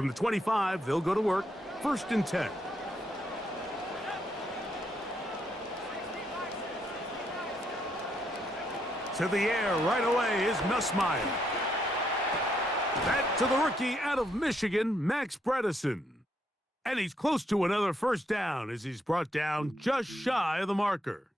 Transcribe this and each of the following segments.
From the 25, they'll go to work. 1st and 10. To the air right away is Nussmeier. Back to the rookie out of Michigan, Max Bredesen. And he's close to another first down as he's brought down just shy of the marker.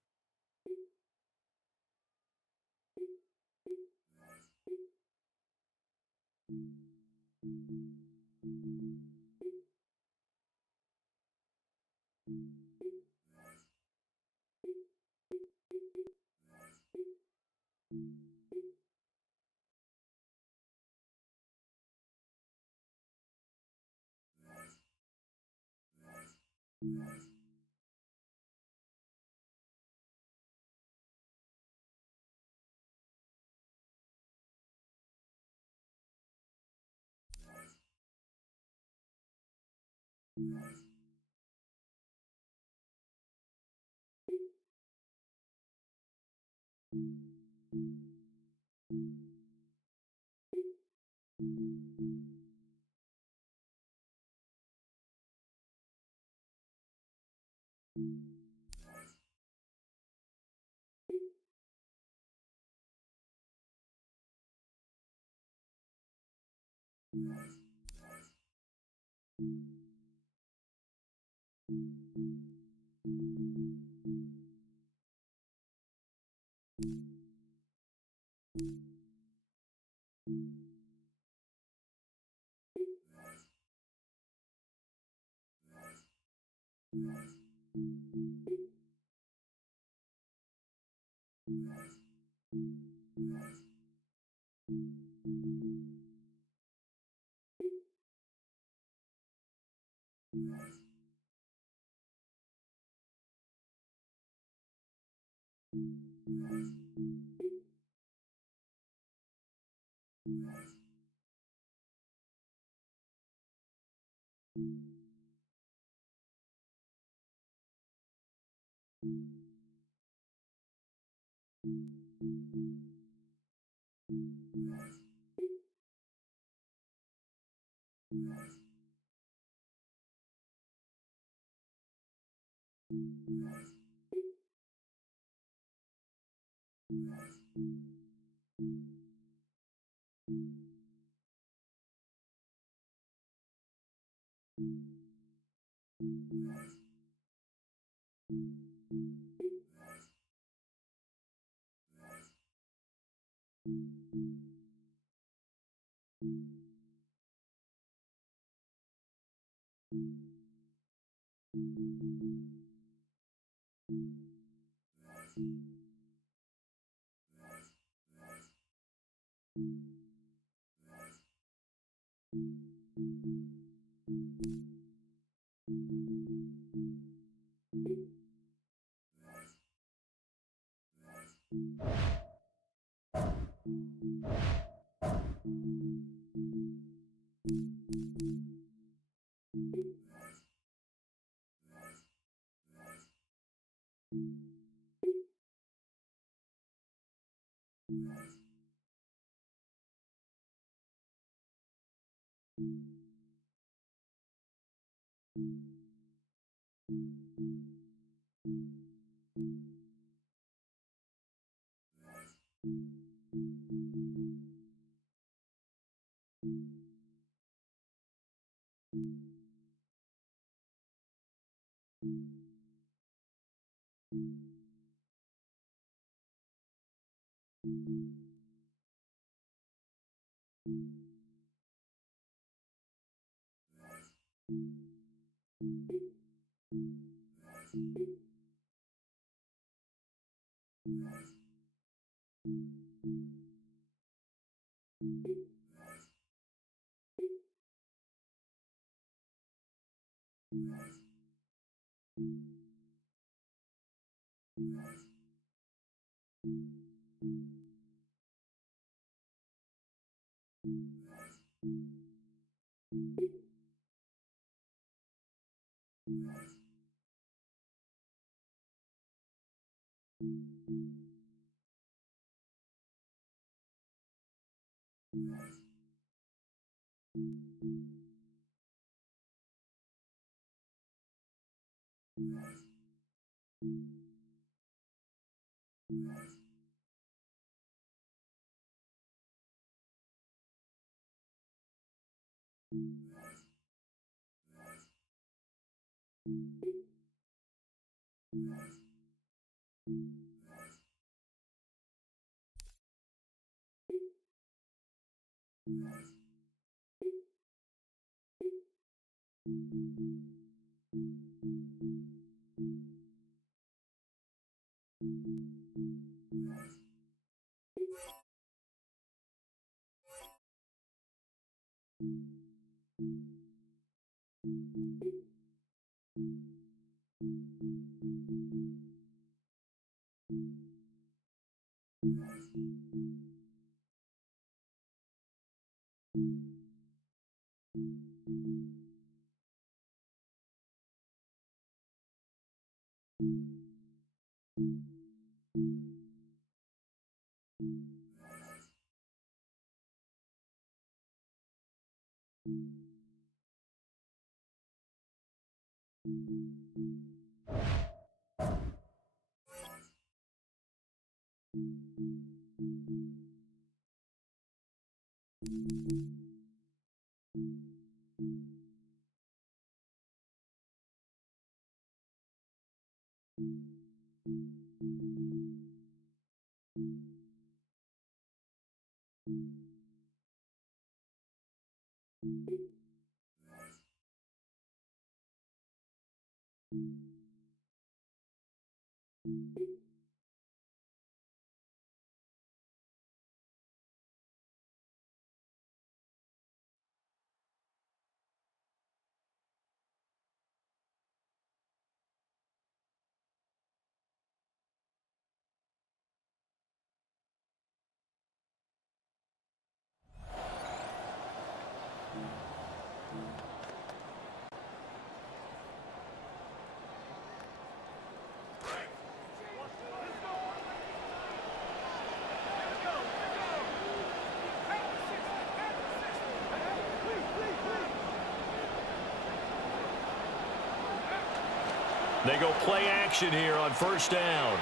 They go play action here on first down.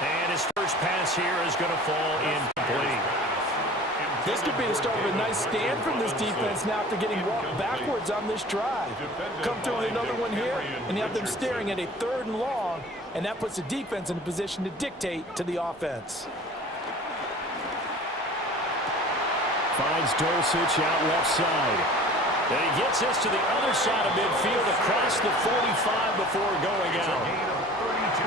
And his first pass here is going to fall incomplete. This could be the start of a nice stand from this defense now after getting walked backwards on this drive. Come through with another one here, and you have them staring at a 3rd and long, and that puts the defense in a position to dictate to the offense. Finds Dulcich out left side. And he gets this to the other side of midfield across the 45 before going out.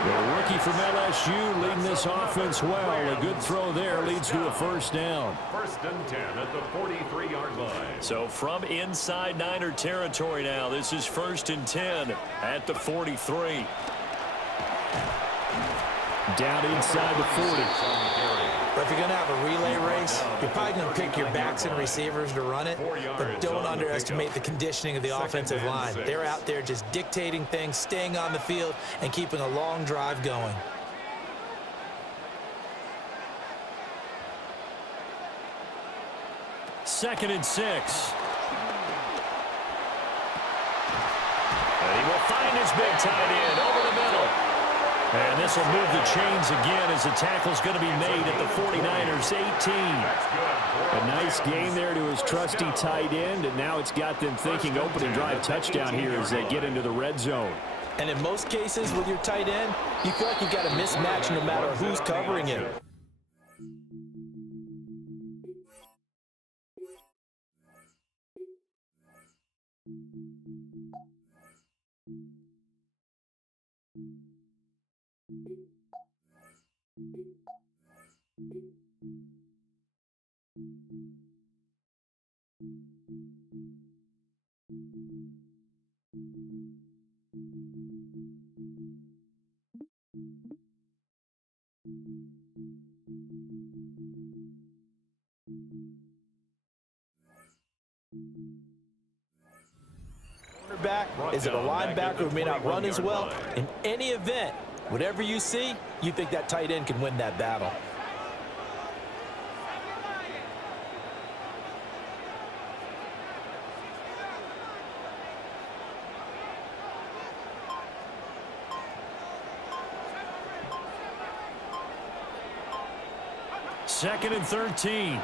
The rookie from LSU leading this offense well. A good throw there leads to a first down. 1st and 10 at the 43-yard line. So from inside Niner territory now, this is 1st and 10 at the 43. Down inside the 40. But if you're going to have a relay race, you're probably going to pick your backs and receivers to run it, but don't underestimate the conditioning of the offensive line. They're out there just dictating things, staying on the field, and keeping a long drive going. Second and 6. find his big tight end over the middle. And this will move the chains again as the tackle's going to be made at the 49ers 18. A nice gain there to his trusty tight end, and now it's got them thinking opening drive touchdown here as they get into the red zone. And in most cases with your tight end, you feel like you've got a mismatch no matter who's covering him. Is it a linebacker who may not run as well? In any event, whatever you see, you think that tight end can win that battle. Second and 13.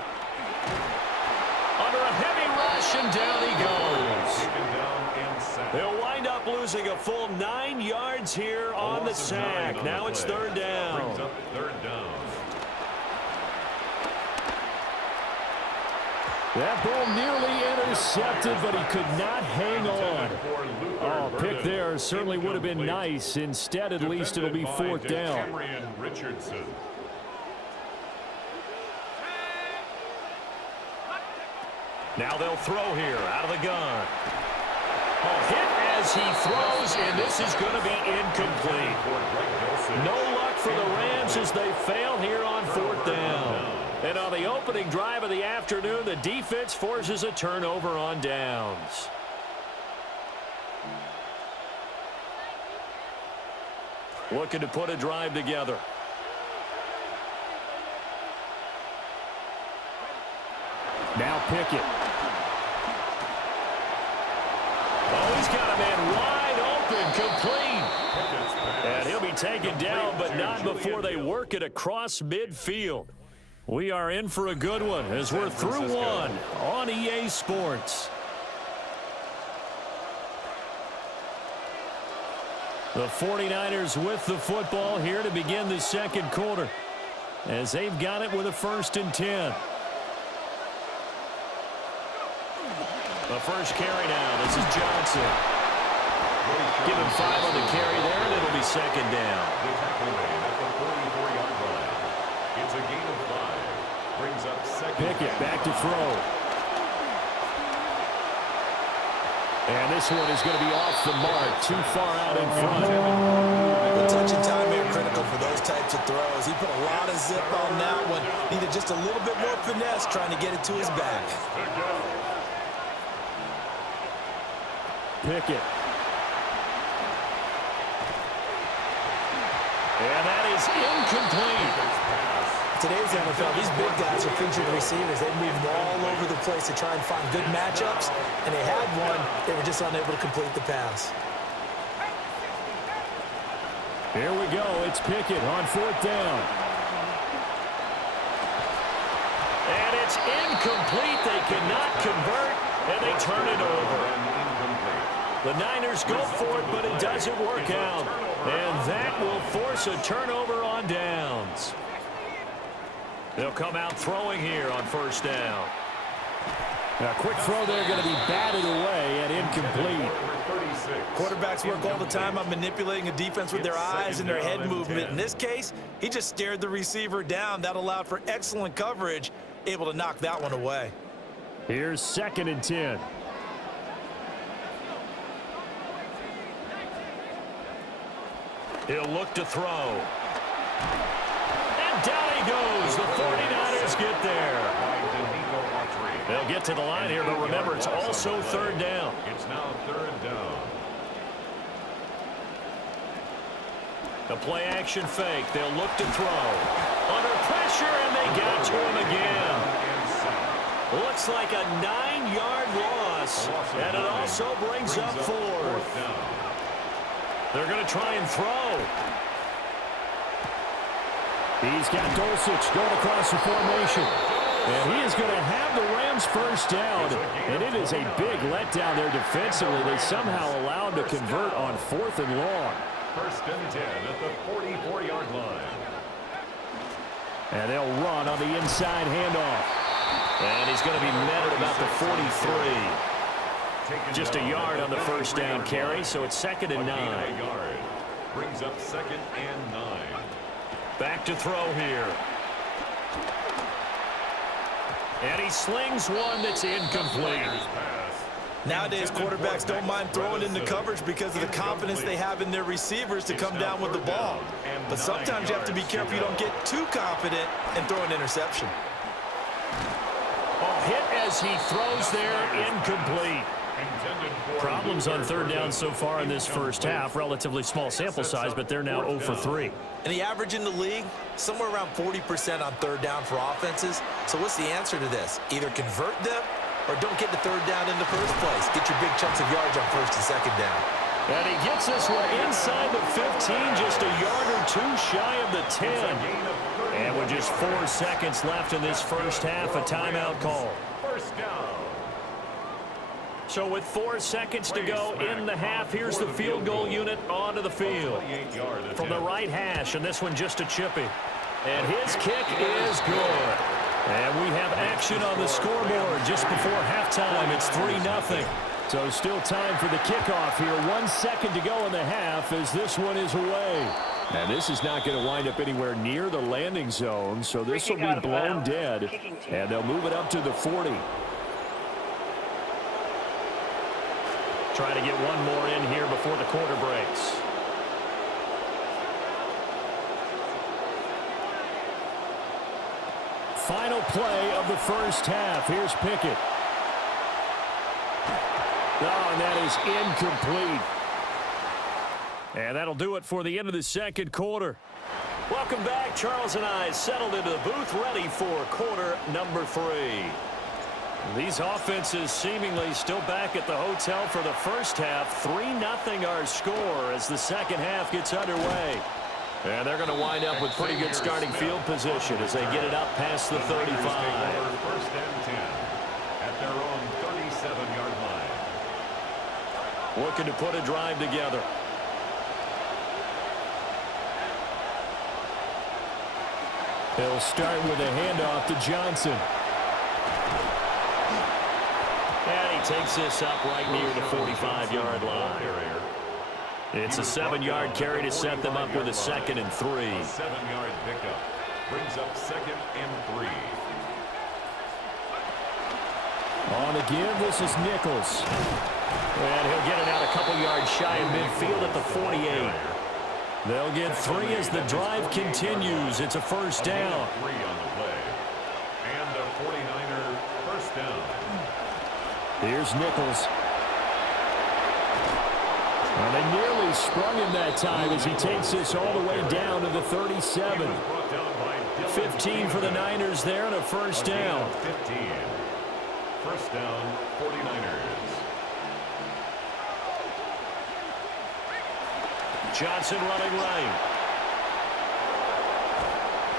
Under a heavy rush, and down he goes. They'll wind up losing a full 9 yards here on the sack. Now it's third down. That ball nearly intercepted, but he could not hang on. Oh, pick there certainly would have been nice. Instead, at least it'll be fourth down. Now they'll throw here out of the gun. A hit as he throws, and this is going to be incomplete. No luck for the Rams as they fail here on fourth down. And on the opening drive of the afternoon, the defense forces a turnover on downs. Looking to put a drive together. Now Pickett. Oh, he's got a man wide open, complete. And he'll be taken down, but not before they work it across midfield. We are in for a good one as we're through one on EA Sports. The 49ers with the football here to begin the second quarter as they've got it with a 1st and 10. The first carry now. This is Johnson. Give him 5 on the carry there, and it'll be second down. The tackle made at the 44-yard line. It's a gain of 5. Brings up second. Pickett back to throw. And this one is going to be off the mark. Too far out in front. The touch and time are critical for those types of throws. He put a lot of zip on that one. Needed just a little bit more finesse trying to get it to his back. Pickett. And that is incomplete. Today's NFL, these big guys are featured receivers. They move all over the place to try and find good matchups, and they had one. They were just unable to complete the pass. Here we go. It's Pickett on 4th down. And it's incomplete. They cannot convert, and they turn it over. The Niners go for it, but it doesn't work out. And that will force a turnover on downs. They'll come out throwing here on 1st down. A quick throw there going to be batted away and incomplete. Quarterbacks work all the time on manipulating a defense with their eyes and their head movement. In this case, he just stared the receiver down. That allowed for excellent coverage, able to knock that one away. Here's 2nd and 10. He'll look to throw. And down he goes. The 49ers get there. They'll get to the line here, but remember, it's also 3rd down. It's now 3rd down. The play action fake. They'll look to throw. Under pressure, and they got to him again. Looks like a 9-yard loss, and it also brings up 4th. They're going to try and throw. He's got Dulcich going across the formation. And he is going to have the Rams first down. And it is a big letdown there defensively. They somehow allowed to convert on 4th and long. 1st and 10 at the 44-yard line. And they'll run on the inside handoff. And he's going to be met at about the 43. Just a yard on the first down carry, so it's 2nd and 9. Brings up 2nd and 9. Back to throw here. And he slings one that's incomplete. Nowadays, quarterbacks don't mind throwing into coverage because of the confidence they have in their receivers to come down with the ball. But sometimes you have to be careful you don't get too confident and throw an interception. Oh, hit as he throws there, incomplete. Problems on 3rd down so far in this first half. Relatively small sample size, but they're now 0 for 3. And the average in the league, somewhere around 40% on 3rd down for offenses. So what's the answer to this? Either convert them or don't get the 3rd down in the first place. Get your big chunks of yards on 1st and 2nd down. And he gets this one inside the 15, just a yard or two shy of the 10. And with just 4 seconds left in this first half, a timeout call. First down. So with 4 seconds to go in the half, here's the field goal unit onto the field. From the right hash, and this one just a chippy. And his kick is good. And we have action on the scoreboard just before halftime. It's 3-0. So still time for the kickoff here. 1 second to go in the half as this one is away. And this is not going to wind up anywhere near the landing zone, so this will be blown dead. And they'll move it up to the 40. Try to get one more in here before the quarter breaks. Final play of the first half. Here's Pickett. Oh, and that is incomplete. And that'll do it for the end of the second quarter. Welcome back. Charles and I settled into the booth, ready for quarter number 3. These offenses seemingly still back at the hotel for the first half. 3-0 our score as the second half gets underway. And they're going to wind up with pretty good starting field position as they get it up past the 35. 1st and 10 at their own 37-yard line. Looking to put a drive together. He'll start with a handoff to Johnson. And he takes this up right near the 45-yard line. It's a 7-yard carry to set them up with a 2nd and 3. A 7-yard pickup brings up 2nd and 3. On the give, this is Nichols. And he'll get it out a couple yards shy of midfield at the 48. They'll get 3 as the drive continues. It's a first down. 3 on the play. And a 49er first down. Here's Nichols. And they nearly sprung him that time as he takes this all the way down to the 37. 15 for the Niners there and a first down. 15. First down, 49ers. Johnson running right.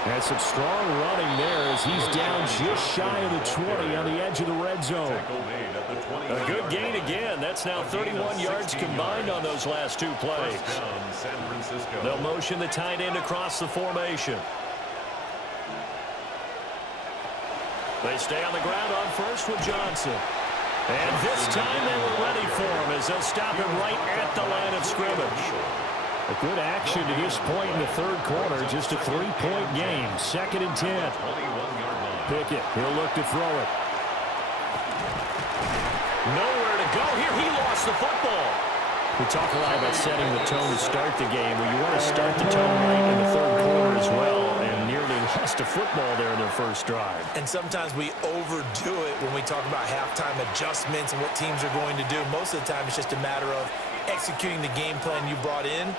And some strong running there as he's down just shy of the 20 on the edge of the red zone. A good gain again. That's now 31 yards combined on those last 2 plays. They'll motion the tight end across the formation. They stay on the ground on first with Johnson. And this time they were ready for him as they'll stop him right at the line of scrimmage. A good action to this point in the third quarter. Just a 3-point game. 2nd and 10. Pickett, he'll look to throw it. Nowhere to go here. He lost the football. We talk a lot about setting the tone to start the game. Well, you want to start the tone right in the third quarter as well. And nearly lost a football there in their first drive. And sometimes we overdo it when we talk about halftime adjustments and what teams are going to do. Most of the time it's just a matter of executing the game plan you brought in.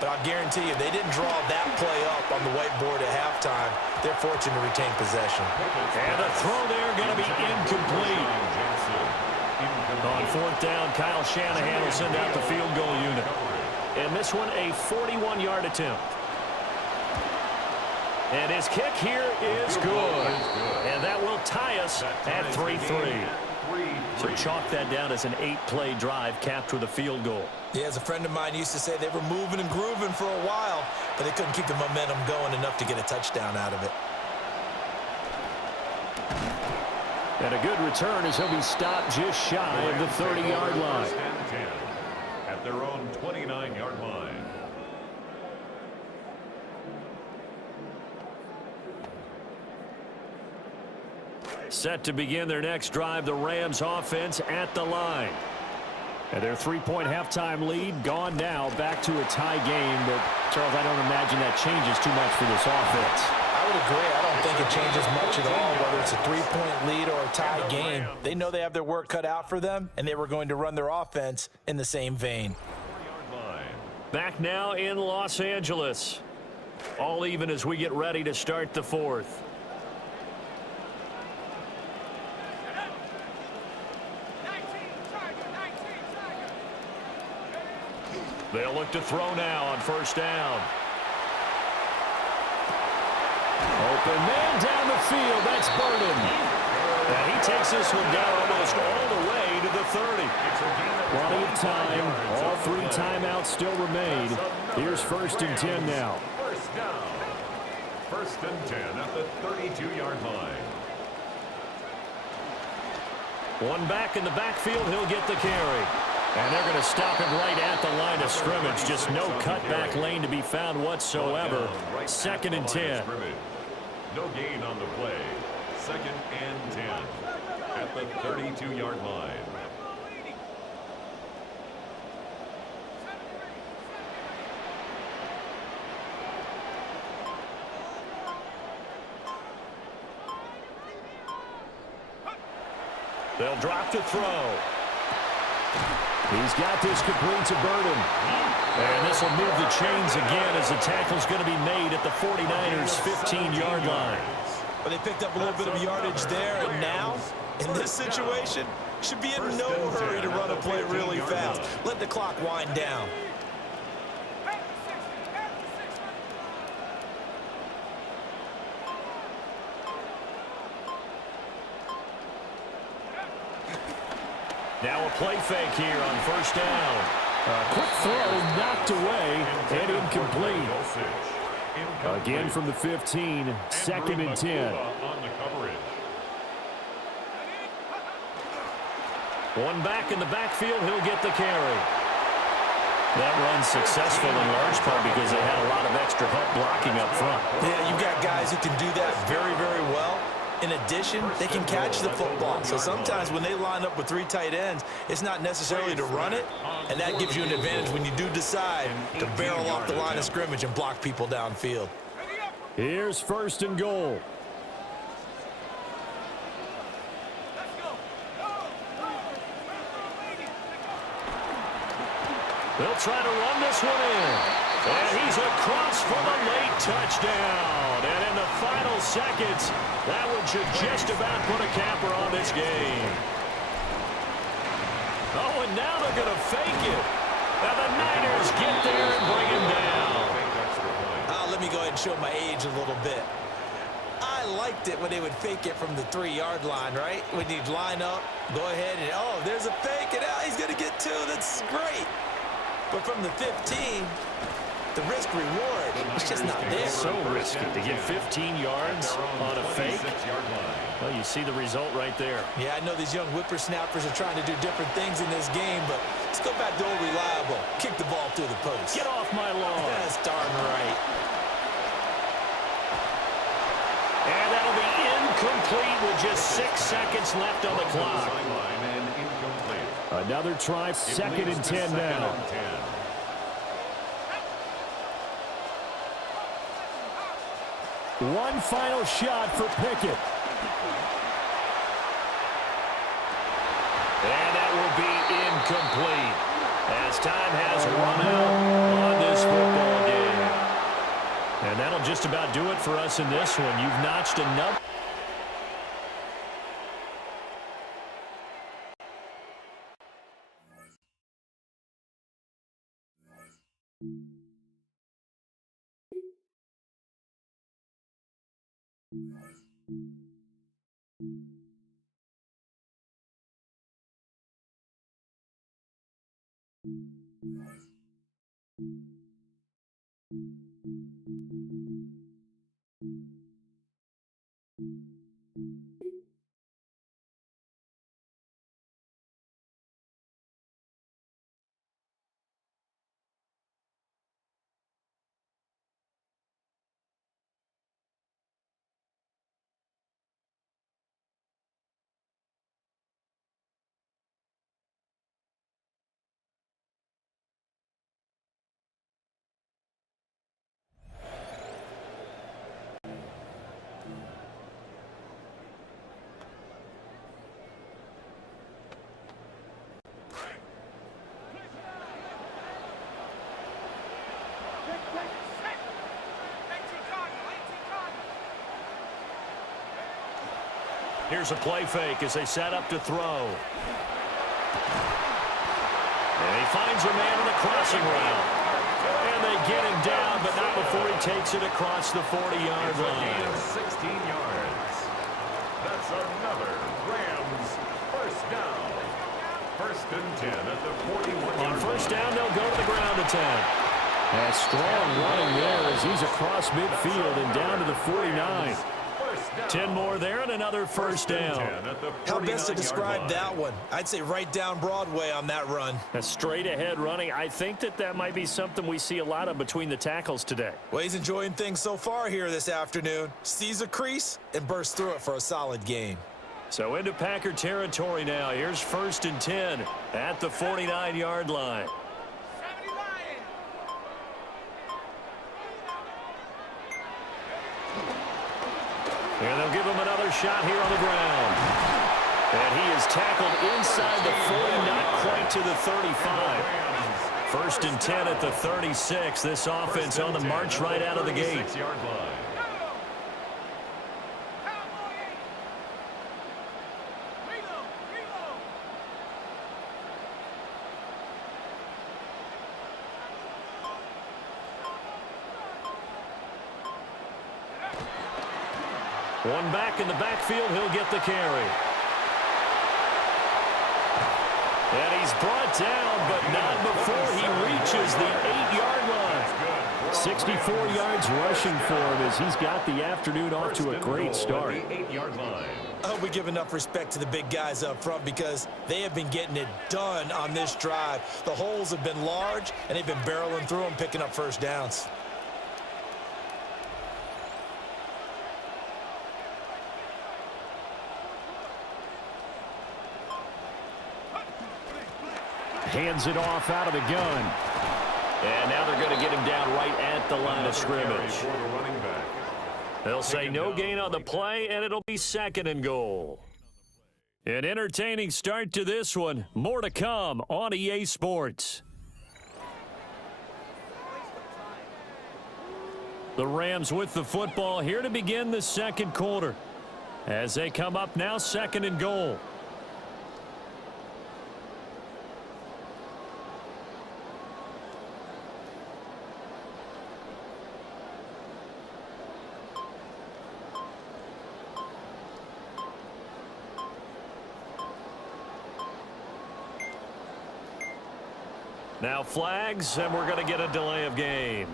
But I'll guarantee you, if they didn't draw that play up on the whiteboard at halftime, they're fortunate to retain possession. And the throw there going to be incomplete. On 4th down, Kyle Shanahan will send out the field goal unit. And And this one a 41-yard attempt. And his kick here is good. And that will tie us at 3-3. So chalk that down as an 8-play drive capped with a field goal. Yeah, as a friend of mine used to say, they were moving and grooving for a while, but they couldn't keep the momentum going enough to get a touchdown out of it. And a good return as he'll be stopped just shy of the 30-yard line. At their own 29-yard line. Set to begin their next drive, the Rams offense at the line. And their 3-point halftime lead gone now, back to a tie game. But, Charles, I don't imagine that changes too much for this offense. I would agree. I don't think it changes much at all, whether it's a 3-point lead or a tie game. They know they have their work cut out for them, and they were going to run their offense in the same vein. Back now in Los Angeles. All even as we get ready to start the fourth. They'll look to throw now on first down. Open man down the field. That's Burden. And he takes this one down almost all the way to the 30. Plenty of time. All 3 timeouts still remain. Here's 1st and 10 now. First down. 1st and 10 at the 32-yard line. One back in the backfield. He'll get the carry. And they're going to stop him right at the line of scrimmage. Just no cutback lane to be found whatsoever. 2nd and 10. No gain on the play. 2nd and 10 at the 32-yard line. They'll drop to throw. He's got this complete to Burden. And this will move the chains again as the tackle's going to be made at the 49ers' 15-yard line. Well, they picked up a little bit of yardage there, and now, in this situation, should be in no hurry to run a play really fast. Let the clock wind down. Now a play fake here on first down. A quick throw knocked away and incomplete. Again from the 15, 2nd and 10. One back in the backfield, he'll get the carry. That run's successful in large part because they had a lot of extra help blocking up front. Yeah, you've got guys who can do that very, very well. In addition, they can catch the football. So sometimes when they line up with 3 tight ends, it's not necessarily to run it, and that gives you an advantage when you do decide to barrel off the line of scrimmage and block people downfield. Here's 1st and goal. They'll try to run this one in. And he's across for the late touchdown. And in the final seconds, that one should just about put a capper on this game. Oh, and now they're going to fake it. And the Niners get there and bring him down. Let me go ahead and show my age a little bit. I liked it when they would fake it from the 3-yard line, right? When you'd line up, go ahead and, oh, there's a fake, and he's going to get 2. That's great. But from the 15, the risk-reward is just not there. So risky to get 15 yards on a fake. Well, you see the result right there. Yeah, I know these young whippersnappers are trying to do different things in this game, but let's go back to old reliable. Kick the ball through the post. Get off my lawn. That's darn right. And that'll be incomplete with just 6 seconds left on the clock. Another try, 2nd and 10 now. One final shot for Pickett. And that will be incomplete as time has run out on this football game. And that'll just about do it for us in this one. You've notched another. Here's a play fake as they set up to throw. And he finds a man in the crossing route. And they get him down, but not before he takes it across the 40-yard line. 16 yards. That's another Rams first down. First and 10 at the 41-yard line. On first down, they'll go to the ground at 10. A strong running there as he's across midfield and down to the 49. 10 more there and another first down. How best to describe that one? I'd say right down Broadway on that run. A straight ahead running. I think that might be something we see a lot of between the tackles today. Well, he's enjoying things so far here this afternoon. Sees a crease and bursts through it for a solid gain. So into Packer territory now. Here's first and 10 at the 49-yard line. And they'll give him another shot here on the ground. And he is tackled inside the 40, not quite to the 35. First and 10 at the 36. This offense on the march right out of the gate. One back in the backfield, he'll get the carry. And he's brought down, but not before he reaches the 8-yard line. 64 yards rushing for him as he's got the afternoon off to a great start. 8-yard line. I hope we give enough respect to the big guys up front because they have been getting it done on this drive. The holes have been large, and they've been barreling through them, picking up first downs. Hands it off out of the gun. And now they're going to get him down right at the line of scrimmage. They'll say no gain on the play, and it'll be second and goal. An entertaining start to this one. More to come on EA Sports. The Rams with the football here to begin the second quarter. As they come up now, second and goal. Now flags, and we're going to get a delay of game.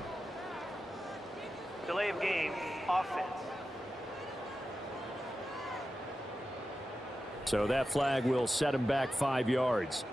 Delay of game, offense. So that flag will set him back 5 yards.